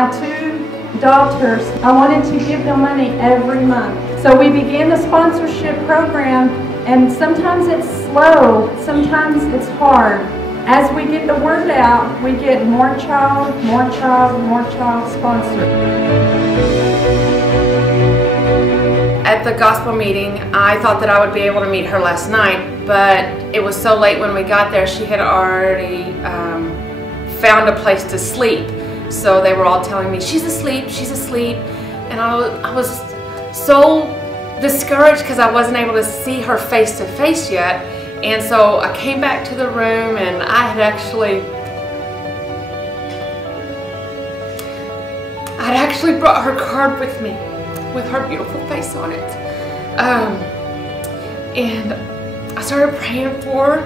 my 2 daughters, I wanted to give them money every month. So we began the sponsorship program, and sometimes it's slow, sometimes it's hard. As we get the word out, we get more child sponsored. At the gospel meeting, I thought that I would be able to meet her last night, but it was so late when we got there, she had already found a place to sleep. So they were all telling me, she's asleep, and I was so discouraged because I wasn't able to see her face to face yet. And so I came back to the room, and I had actually brought her card with me with her beautiful face on it. And I started praying for her,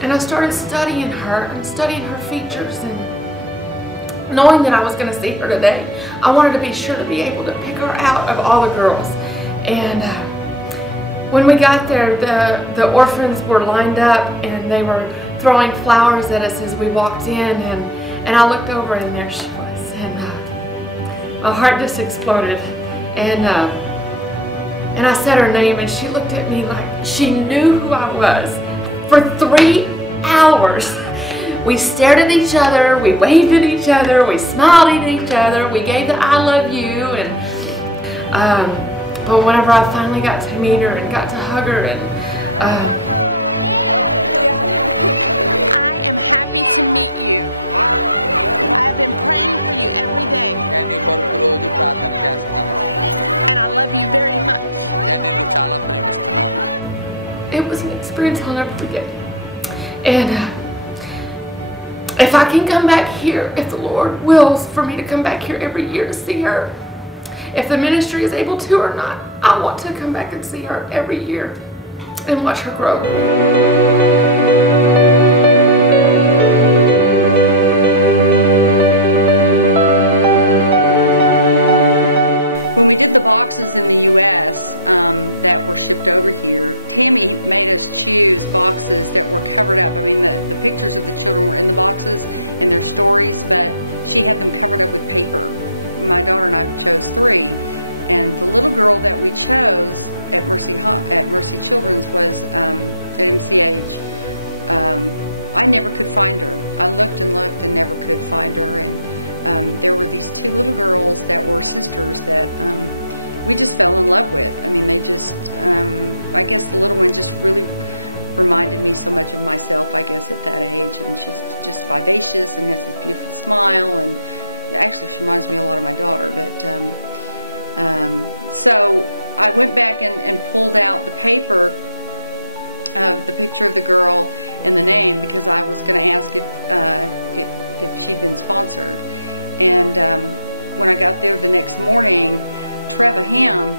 and I started studying her and studying her features, and knowing that I was going to see her today, I wanted to be sure to be able to pick her out of all the girls. And when we got there, the orphans were lined up, and they were throwing flowers at us as we walked in, and I looked over, and there she was, and my heart just exploded. And I said her name, and she looked at me like she knew who I was. For 3 hours, we stared at each other, we waved at each other, we smiled at each other, we gave the I love you, and but whenever I finally got to meet her and got to hug her, and I am happy to meet you. I have been praying for you every day. And I love you very much. It was an experience I'll never forget. And if I can come back here, if the Lord wills for me to come back here every year to see her, if the ministry is able to or not, I want to come back and see her every year and watch her grow. When we did the boxes in the U.S. That were shipped over here, Tammy made us choose boxes that were covered up. I mean, the pictures of the children were in the boxes and their stories, but she had them covered up with paper. My daughter and I chose 3, and the little girl that we chose at Mercy Children's was at MCH. I never could find her. I looked and looked and never could find her, and there were these 2 little girls that were sisters that we just fell in love with. I mean, they just, I guess the little one just really reminded me so much of myself, I guess, at that age, and she's just vivacious and has this beautiful smile, and actually she reminds me a lot of my daughter. But so I went back and pulled out the paper of the picture of the girl and the name, because I was going to ask if she'd been sponsored. And when I got there the next morning, Treva Ham,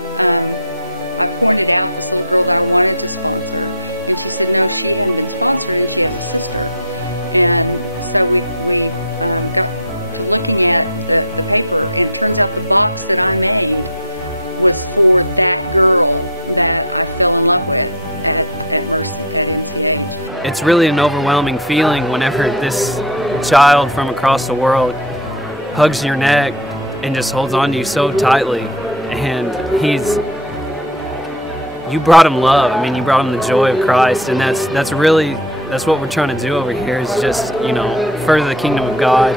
I pointed out this little girl that I wanted to sponsor, and she said no, she hadn't been sponsored, and she has a sister. And so we got to looking at the paper, and it turns out the box that I made was for that girl that I fell in love with at Mercy, at MCH. It's really an overwhelming feeling whenever this child from across the world hugs your neck and just holds on to you so tightly. And you brought him love. I mean, you brought him the joy of Christ, and that's what we're trying to do over here, is just, you know, further the kingdom of God.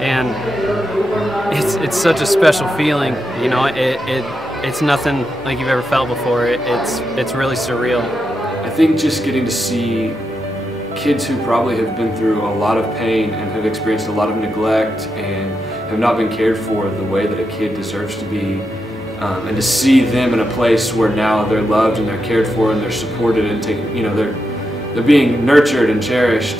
And it's such a special feeling, you know. It's nothing like you've ever felt before. It's really surreal. I think just getting to see kids who probably have been through a lot of pain and have experienced a lot of neglect and have not been cared for the way that a kid deserves to be, and to see them in a place where now they're loved and they're cared for and they're supported and taken, you know, they're being nurtured and cherished.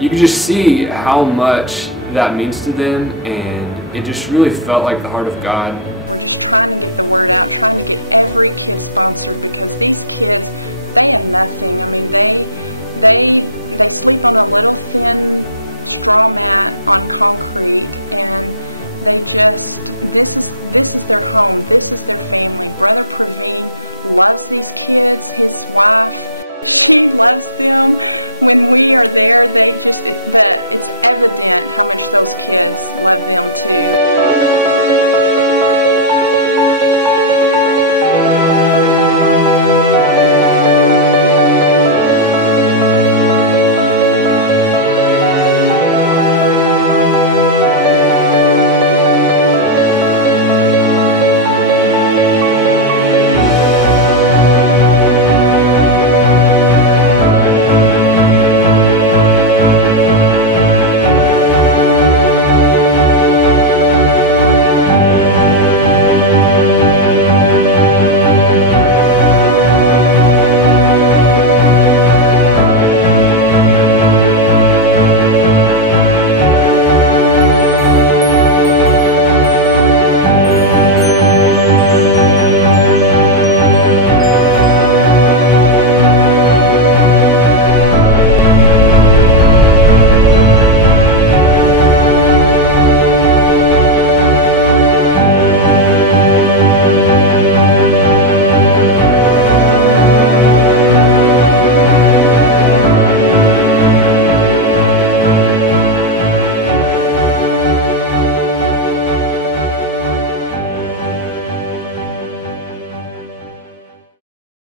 You can just see how much that means to them, and it just really felt like the heart of God. We're just trying to get the word out, trying to get every kid sponsored, because these kids, they have nothing. I mean, they sleep on a little thin straw mat on concrete, and they just, this is their home, this is their family. Brother Praveen loves these kids, his wife. She loves them. When we are there, it's evident how much those kids love them too.